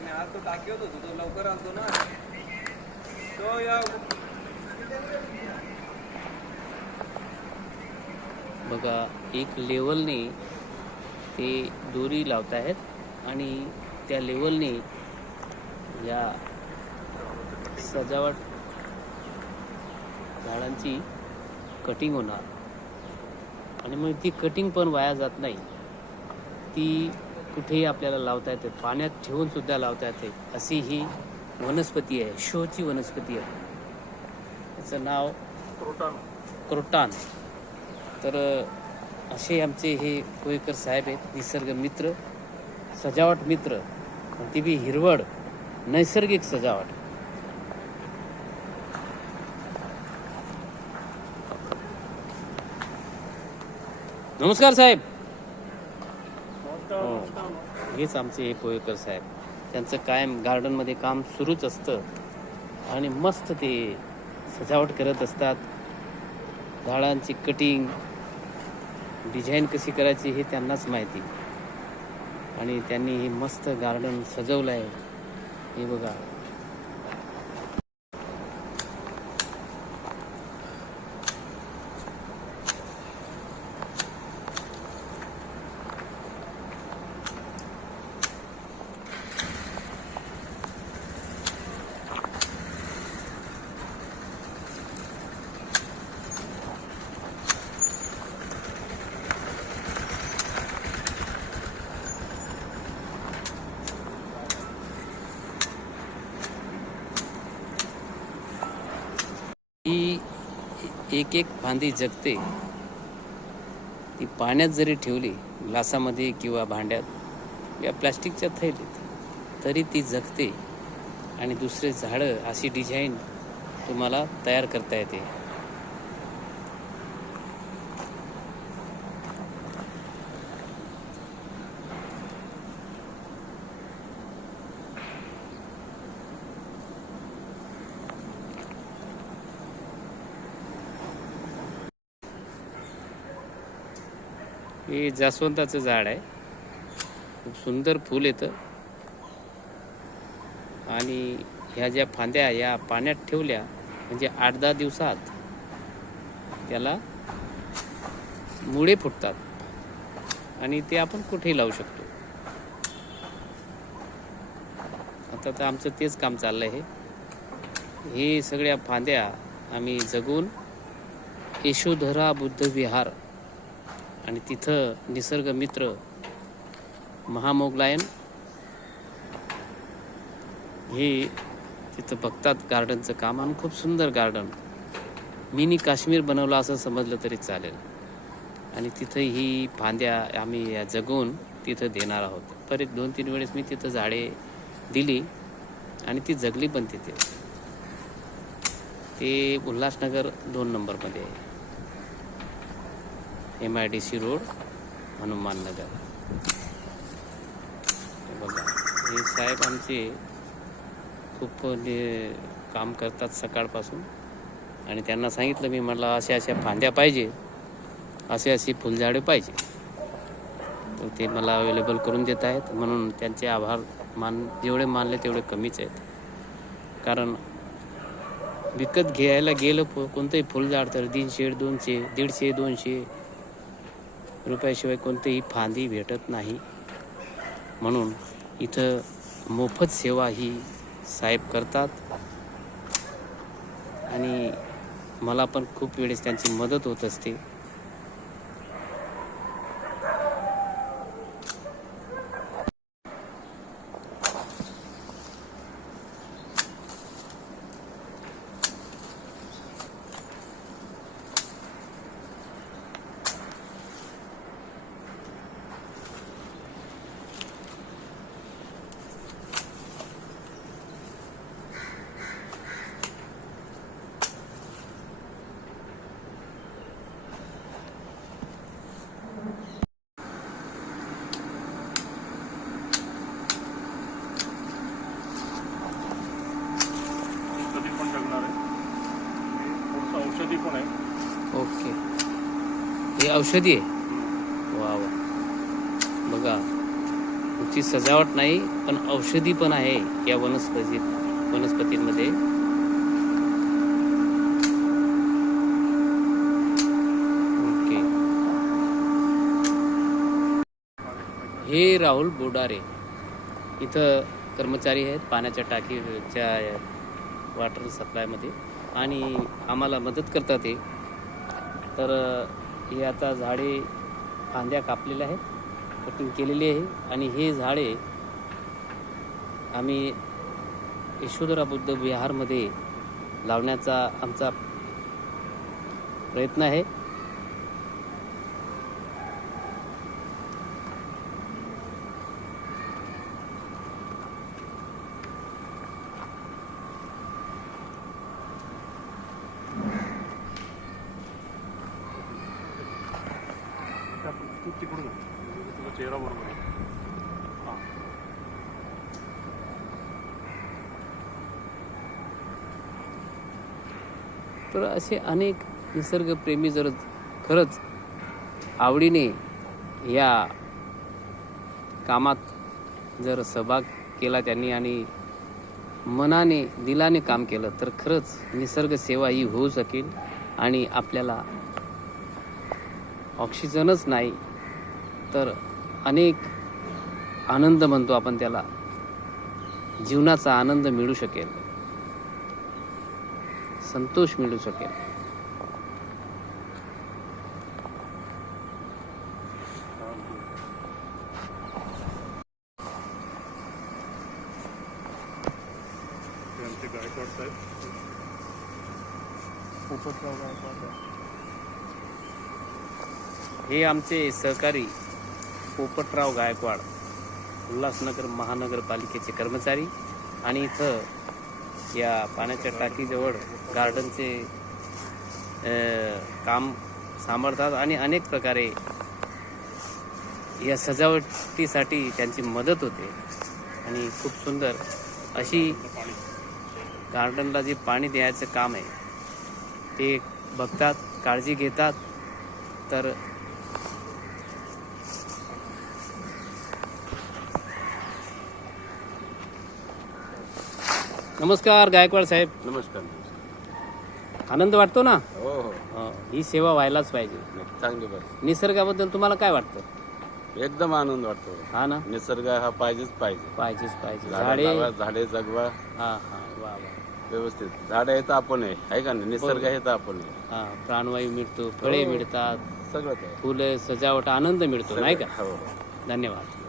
मी आज तो होतो तो लवकर ना तो या बघा एक लेवलने ते दोरी लावत आहेत आणि त्या लेवलने या सजावट झाडांची कटिंग होणार. आणि मग ती कटिंग पण वाया जात नाही. ती कुठेही आपल्याला लावता येते. पाण्यात ठेवून सुद्धा लावता येते. अशी ही वनस्पती आहे. शोची वनस्पती आहे. त्याचं नाव क्रोटान. तर अ, असे आमचे हे कोळीकर साहेब आहेत. निसर्ग मित्र सजावट मित्र. ती बी हिरवळ. नैसर्गिक सजावट. नमस्कार साहेब. हो. हेच आमचे हे पोहेकर साहेब. त्यांचं कायम गार्डनमध्ये काम सुरूच असतं. आणि मस्त ते सजावट करत असतात. झाडांची कटिंग डिझाईन कशी करायची हे त्यांनाच माहिती. आणि त्यांनी हे मस्त गार्डन सजवलं आहे हे बघा ही एक एक फांदी जगते. ती पाण्यात जरी ठेवली ग्लासामध्ये किंवा भांड्यात या प्लास्टिकच्या थैलीत तरी ती जगते. आणि दुसरे झाडं अशी डिझाईन तुम्हाला तयार करता येते. हे जास्वंदाचं झाड आहे. खूप सुंदर फूल येतं. आणि ह्या ज्या फांद्या या पाण्यात ठेवल्या म्हणजे आठ दहा दिवसात त्याला मुळे फुटतात. आणि ते आपण कुठेही लावू शकतो. आता तर आमचं तेच काम चाललं आहे हे सगळ्या फांद्या आम्ही जगून यशोधरा बुद्ध विहार आणि तिथं निसर्ग मित्र महामोगलायन हे तिथं बघतात गार्डनचं काम आणि खूप सुंदर गार्डन मिनी काश्मीर बनवलं असं समजलं तरी चालेल. आणि तिथं ही फांद्या आम्ही या जगवून तिथं देणार आहोत. परत दोन तीन वेळेस मी तिथं झाडे दिली आणि ती जगली पण तिथे. ते उल्हासनगर दोन नंबरमध्ये आहे. M I D C road Hanuman Nagar. बघा हे साहेब आमचे खूप म्हणजे काम करतात सकाळपासून. आणि त्यांना सांगितलं मी मला अशा अशा फांद्या पाहिजे असे अशी फुलझाडे पाहिजे. तर ते मला अवेलेबल करून देत आहेत. म्हणून त्यांचे आभार मान जेवढे मानले तेवढे कमीच आहेत. कारण विकत घ्यायला गेलं प- कोणतंही फुलझाड तर तीनशे दोनशे दीडशे दोनशे रुपयाशिवाय कोणतीही फांदी भेटत नाही. म्हणून इथं मोफत सेवा ही साहेब करतात. आणि मला पण खूप वेळेस त्यांची मदत होत असते. औषधी आहे. वा वा. बघा तुमची सजावट नाही पण औषधी पण आहे या वनस्पती वनस्पतींमध्ये. ओके. हे राहुल बोडारे. इथं कर्मचारी आहेत पाण्याच्या टाकीच्या वॉटर सप्लायमध्ये आणि आम्हाला मदत करतात ते तर हे आता झाडे फांद्या कापलेल्या आहेत. कटिंग केलेली आहे. आणि हे झाडे आम्ही यशोधरा बुद्ध विहारमध्ये लावण्याचा आमचा प्रयत्न आहे तू तिकडून चेहरा बरोबर आहे. हां. तर असे अनेक निसर्गप्रेमी जर खरंच आवडीने या कामात जर सहभाग केला त्यांनी आणि मनाने दिलाने काम केलं तर खरंच निसर्ग सेवा ही होऊ शकेल आणि आपल्याला ऑक्सिजनच नाही तर अनेक आनंद म्हणतो आपण त्याला. जीवनाचा आनंद मिळू शकेल. संतोष मिळू शकेल. हे आमचे सहकारी पोपटराव गायकवाड उल्हासनगर महानगरपालिकेचे कर्मचारी आणि इथं या पाण्याच्या टाकीजवळ गार्डनचे काम सांभाळतात आणि अनेक प्रकारे या सजावटीसाठी त्यांची मदत होते. आणि खूप सुंदर अशी गार्डनला जे पाणी द्यायचं काम आहे ते बघतात काळजी घेतात. तर नमस्कार गायकवाड साहेब. नमस्कार आनंद वाटतो ना? हो हो. अं, ही सेवा व्हायलाच पाहिजे. चांगली निसर्गाबद्दल तुम्हाला काय वाटतं? एकदम आनंद वाटतो. हा ना? निसर्ग हा पाहिजेच पाहिजे. पाहिजेच पाहिजे. झाडे झाडे लावा, झाडे जगवा. हा हा वा वा. व्यवस्थित. झाड आहे तर आपण आहे. आहे का नाही? निसर्ग आहे तर आपण आहे. हा प्राणवायू मिळतो फळे हो. मिळतात. सगळं फुलं सजावट आनंद मिळतो नाही का? हो हो. धन्यवाद.